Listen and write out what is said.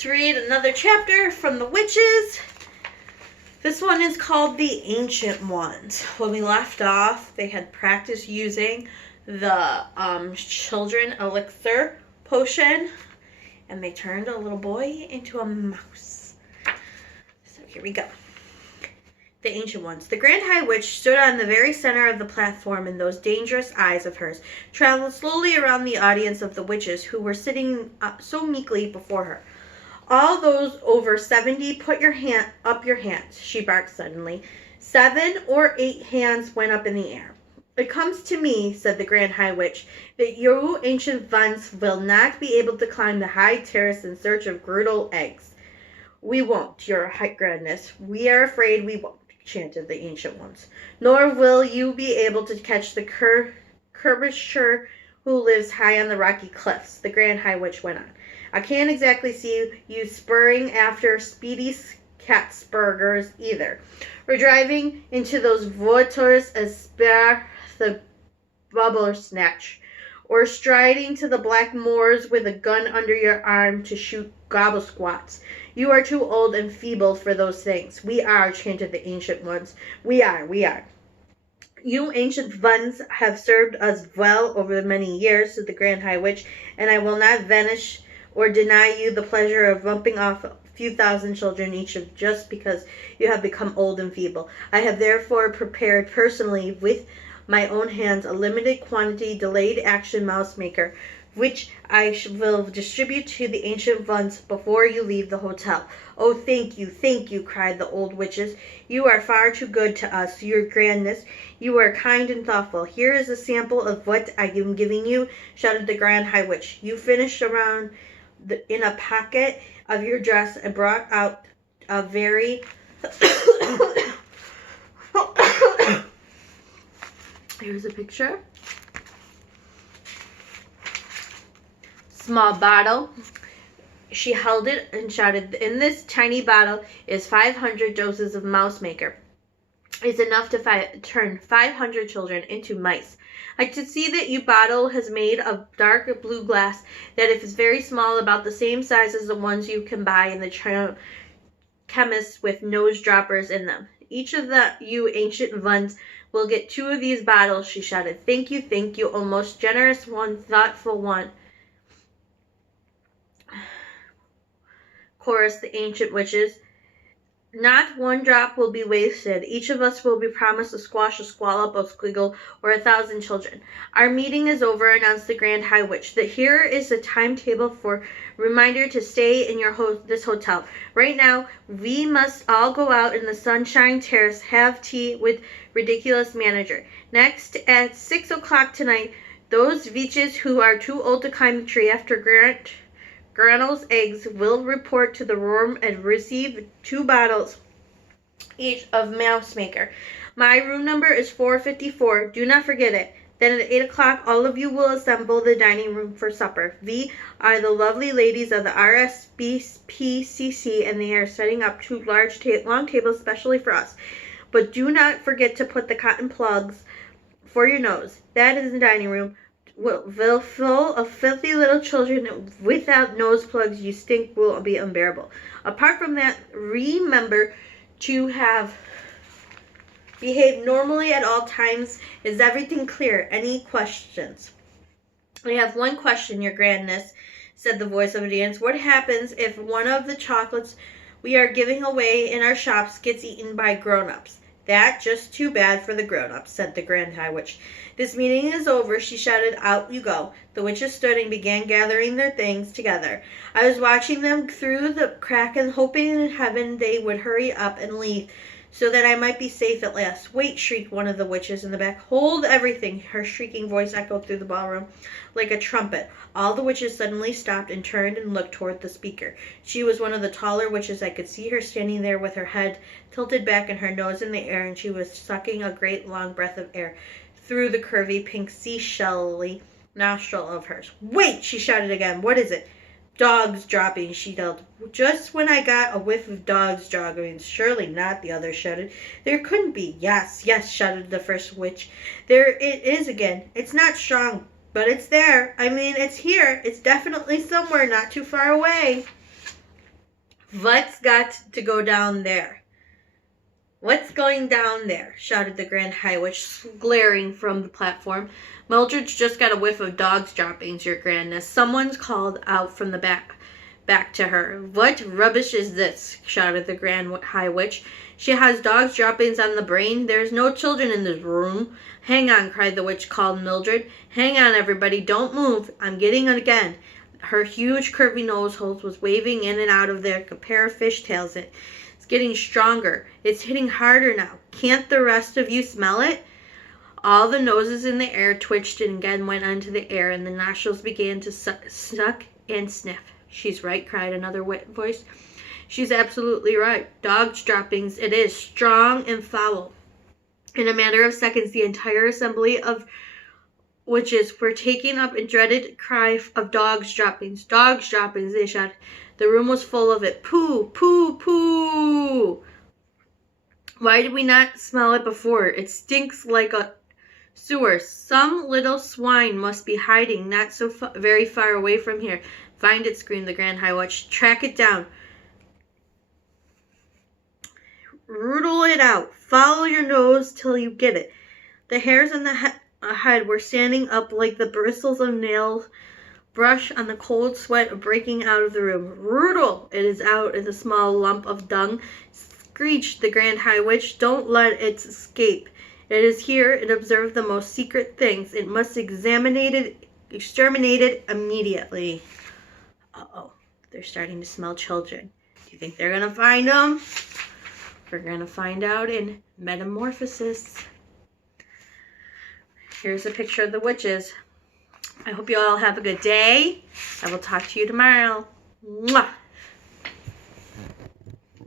to read another chapter from the witches. This one is called The Ancient Ones. When we left off, they had practiced using the children elixir potion, and they turned a little boy into a mouse. So here we go. The Ancient Ones. The Grand High Witch stood on the very center of the platform, and those dangerous eyes of hers traveled slowly around the audience of the witches who were sitting so meekly before her. All those over 70, put your hand up your hands, she barked suddenly. 7 or 8 hands went up in the air. It comes to me, said the Grand High Witch, that you ancient ones will not be able to climb the high terrace in search of girdle eggs. We won't, your high grandness. We are afraid we won't, chanted the Ancient Ones. Nor will you be able to catch the curvature who lives high on the rocky cliffs, the Grand High Witch went on. I can't exactly see you spurring after Speedy Catsburgers either, or driving into those voitures as spare the bubble snatch, or striding to the black moors with a gun under your arm to shoot gobble squats. You are too old and feeble for those things. We are, chanted the Ancient Ones. We are. You ancient ones have served us well over many years, said the Grand High Witch, and I will not vanish or deny you the pleasure of bumping off a few thousand children each of just because you have become old and feeble. I have therefore prepared personally with my own hands a limited quantity delayed action mouse maker, which I will distribute to the ancient ones before you leave the hotel. Oh, thank you, cried the old witches. You are far too good to us, your grandness. You are kind and thoughtful. Here is a sample of what I am giving you, shouted the Grand High Witch. You finished around in a pocket of your dress and brought out a very here's a picture. Small bottle. She held it and shouted, in this tiny bottle is 500 doses of mouse maker. It's enough to turn 500 children into mice. I could see that your bottle has made of dark blue glass, that if it's very small, about the same size as the ones you can buy in the chemists with nose droppers in them. Each of you ancient ones will get 2 of these bottles, she shouted. Thank you, O most generous one, thoughtful one. Chorused the ancient witches. Not one drop will be wasted. Each of us will be promised a squash, a squallop, a squiggle, or 1,000 children. Our meeting is over, announced the Grand High Witch. That here is a timetable for reminder to stay in this hotel. Right now, we must all go out in the Sunshine Terrace, have tea with ridiculous manager. Next, at 6 o'clock tonight, those witches who are too old to climb the tree after Granel's eggs will report to the room and receive 2 bottles each of mouse maker. My room number is 454. Do not forget it. Then at 8 o'clock, all of you will assemble the dining room for supper. We are the lovely ladies of the RSPCC, and they are setting up 2 long tables specially for us. But do not forget to put the cotton plugs for your nose. That is the dining room. Will full of filthy little children without nose plugs. You stink will be unbearable. Apart from that, remember to have behaved normally at all times. Is everything clear? Any questions? I have one question, your grandness, said the voice of a dance. What happens if one of the chocolates we are giving away in our shops gets eaten by grown-ups? That just too bad for the grown-ups, said the Grand High Witch. This meeting is over, she shouted. Out you go. The witches stood and began gathering their things together. I was watching them through the crack and hoping in heaven they would hurry up and leave so that I might be safe at last. Wait, shrieked one of the witches in the back. Hold everything. Her shrieking voice echoed through the ballroom like a trumpet. All the witches suddenly stopped and turned and looked toward the speaker. She was one of the taller witches. I could see her standing there with her head tilted back and her nose in the air, and she was sucking a great long breath of air through the curvy pink seashell-y nostril of hers. Wait, she shouted again. What is it? Dogs dropping, she yelled. Just when I got a whiff of dogs dropping. Surely not, the other shouted. There couldn't be. Yes, shouted the first witch. There it is again. It's not strong, but it's there. I mean, it's here. It's definitely somewhere not too far away. What's got to go down there? What's going down there? Shouted the Grand High Witch, glaring from the platform. Mildred's just got a whiff of dog's droppings, your grandness. Someone's called out from the back to her. What rubbish is this? Shouted the Grand High Witch. She has dog's droppings on the brain. There's no children in this room. Hang on, cried the witch, called Mildred. Hang on, everybody. Don't move. I'm getting it again. Her huge, curvy nose holes was waving in and out of there like a pair of fishtails. It's getting stronger. It's hitting harder now. Can't the rest of you smell it? All the noses in the air twitched and again went into the air, and the nostrils began to suck and sniff. She's right, cried another voice. She's absolutely right. Dog's droppings, it is, strong and foul. In a matter of seconds, the entire assembly of witches were taking up a dreaded cry of dog's droppings. Dog's droppings, they shouted. The room was full of it. Pooh, pooh, pooh. Why did we not smell it before? It stinks like a sewer. Some little swine must be hiding not so very far away from here. Find it, screamed the Grand High Witch. Track it down. Rootle it out. Follow your nose till you get it. The hairs on the head were standing up like the bristles of nails brush on the cold sweat breaking out of the room. Rootle! It is out in the small lump of dung, screeched the Grand High Witch. Don't let it escape. It is here. It observes the most secret things. It must exterminate it immediately. Uh-oh. They're starting to smell children. Do you think they're going to find them? We're going to find out in Metamorphosis. Here's a picture of the witches. I hope you all have a good day. I will talk to you tomorrow. Mwah!